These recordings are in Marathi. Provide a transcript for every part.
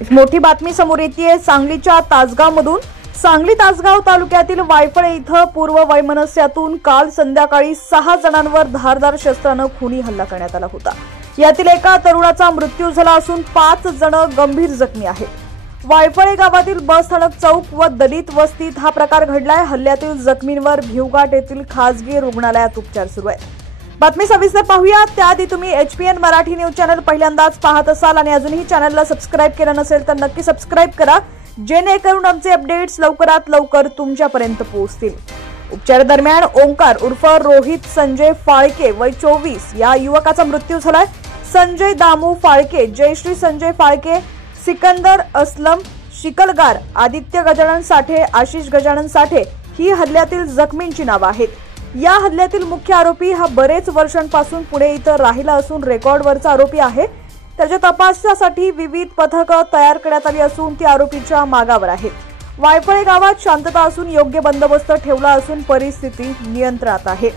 मोठी बातमी समोर येतेय सांगलीच्या तासगावमधून। सांगली तासगाव तालुक्यातील वायफळे इथं पूर्व वैमनस्यातून काल संध्याकाळी 6 जणांवर धारदार शस्त्राने खुनी हल्ला करण्यात आला होता। यातील एका तरुणाचा मृत्यू झाला असून 5 जण गंभीर जखमी आहेत। वायफळे गावातील बस स्थानक चौक व दलित वस्तीत हा प्रकार घडलाय। हल्ल्यातील जखमींवर भिवघाट येथील खासगी रुग्णालयात उपचार सुरू आहेत। बातमी सविस्तर पाहूया त्याआधी तुम्ही HPN मराठी न्यूज चॅनल पहिल्यांदाच पाहत असाल आणि अजूनही चॅनलला सबस्क्राइब केलं नसेल तर नक्की सबस्क्राइब करा, जेणेकरून आमचे अपडेट्स लवकरात लवकर तुमच्यापर्यंत पोहोचतील। उपचार दरम्यान ओंकार उर्फ रोहित संजय फाळके वय 24 या युवकाचा मृत्यू झालाय। संजय दामू फाळके, जयश्री संजय फाळके, सिकंदर असलम शिकलगार, आदित्य गजानन साठे, आशिष गजानन साठे ही हल्ल्यातील जखमींची नावे आहेत। या हल्ल्यातील मुख्य आरोपी हा बरेच वर्षांपासून पुणे इथं राहिला असून रेकॉर्डवरचा आरोपी आहे। त्याच्या तपासासाठी विविध पथकं तयार करण्यात आली असून ती आरोपीच्या मागावर आहेत। वायफळे गावात शांतता असून योग्य बंदोबस्त ठेवला असून परिस्थिती नियंत्रणात आहे।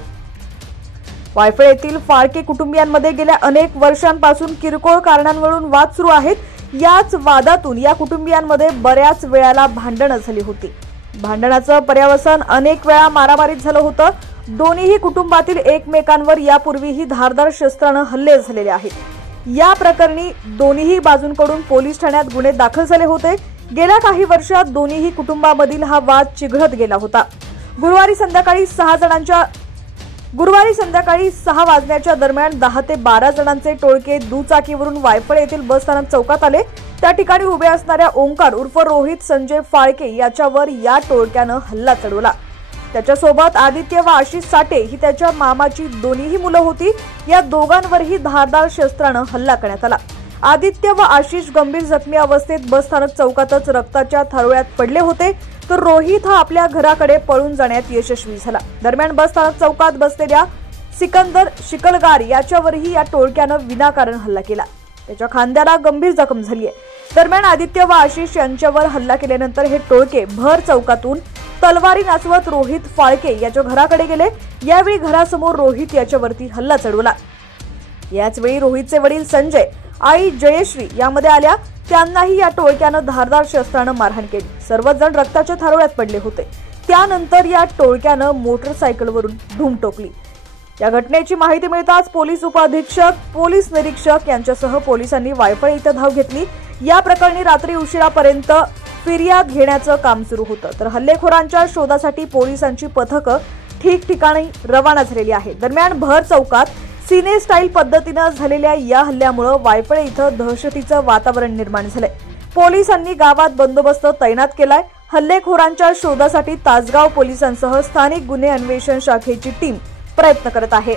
वायफळे येथील फाळके कुटुंबियांमध्ये गेल्या अनेक वर्षांपासून किरकोळ कारणांवरून वाद सुरू आहेत। याच वादातून या कुटुंबियांमध्ये बऱ्याच वेळेला भांडणं झाली होती। भांडणाचं पर्यावसन अनेक वेळा मारामारीत झालं होतं। दोन्हीही कुटुंबातील एकमेकांवर यापूर्वीही धारदार शस्त्राने हल्ले झालेले आहेत। या प्रकरणी दोन्हीही बाजूंकडून पोलीस ठाण्यात गुन्हे दाखल झाले होते। गेल्या काही वर्षात दोन्हीही कुटुंबामधील हा वाद चिघळत गेला होता। गुरुवारी संध्याकाळी 6 वाजण्याच्या दरम्यान 10 ते 12 जणांचे टोळके दुचाकीवरून वायफळे येथील बस स्थानक चौकात आले। त्या ठिकाणी उभे असणाऱ्या ओंकार उर्फ रोहित संजय फाळके याच्यावर या टोळक्यानं हल्ला चढवला। त्याच्यासोबत आदित्य व आशिष साठे ही त्याच्या मामाची दोन्हीही मुलं होती। या दोघांवरही धारदार शस्त्रानं हल्ला करण्यात आला। आदित्य व आशिष गंभीर जखमी अवस्थेत बस स्थानक चौकातच रक्ताच्या थारोळ्यात पडले होते, तर रोहित हा आपल्या घराकडे पळून जाण्यात यशस्वी झाला। दरम्यान बस स्थानक चौकात बसलेल्या सिकंदर शिकलगार याच्यावरही या टोळक्यानं विनाकारण हल्ला केला। त्याच्या खांद्याला गंभीर जखम झाली आहे। दरम्यान आदित्य व आशिष यांच्यावर हल्ला केल्यानंतर हे टोळके भर चौकातून तलवारी नाचवत रोहित फाळके याच्या घराकडे गेले। यावेळी घरासमोर रोहित याच्यावरती हल्ला चढवला। याच वेळी रोहितचे वडील संजय, आई जयश्री यामध्ये आल्या। त्यांनाही या टोळक्यानं धारदार शस्त्रानं मारहाण केली। सर्वजण रक्ताच्या थारोळ्यात पडले होते। त्यानंतर या टोळक्यानं मोटरसायकलवरून धूम टोकली। या घटनेची माहिती मिळताच पोलीस उपअधीक्षक, पोलीस निरीक्षक यांच्यासह पोलिसांनी वायफळे इथं धाव घेतली। या प्रकरणी रात्री उशिरापर्यंत फिर्याद घेण्याचं काम सुरू होतं, तर हल्लेखोरांच्या शोधासाठी पोलिसांची पथकं ठिकठिकाणी रवाना झालेली आहेत। दरम्यान भर चौकात सिने स्टाईल पद्धतीनं झालेल्या या हल्ल्यामुळे वायफळे इथं दहशतीचं वातावरण निर्माण झालंय। पोलिसांनी गावात बंदोबस्त तैनात केलाय। हल्लेखोरांच्या शोधासाठी तासगाव पोलिसांसह स्थानिक गुन्हे अन्वेषण शाखेची टीम प्रयत्न करत आहे।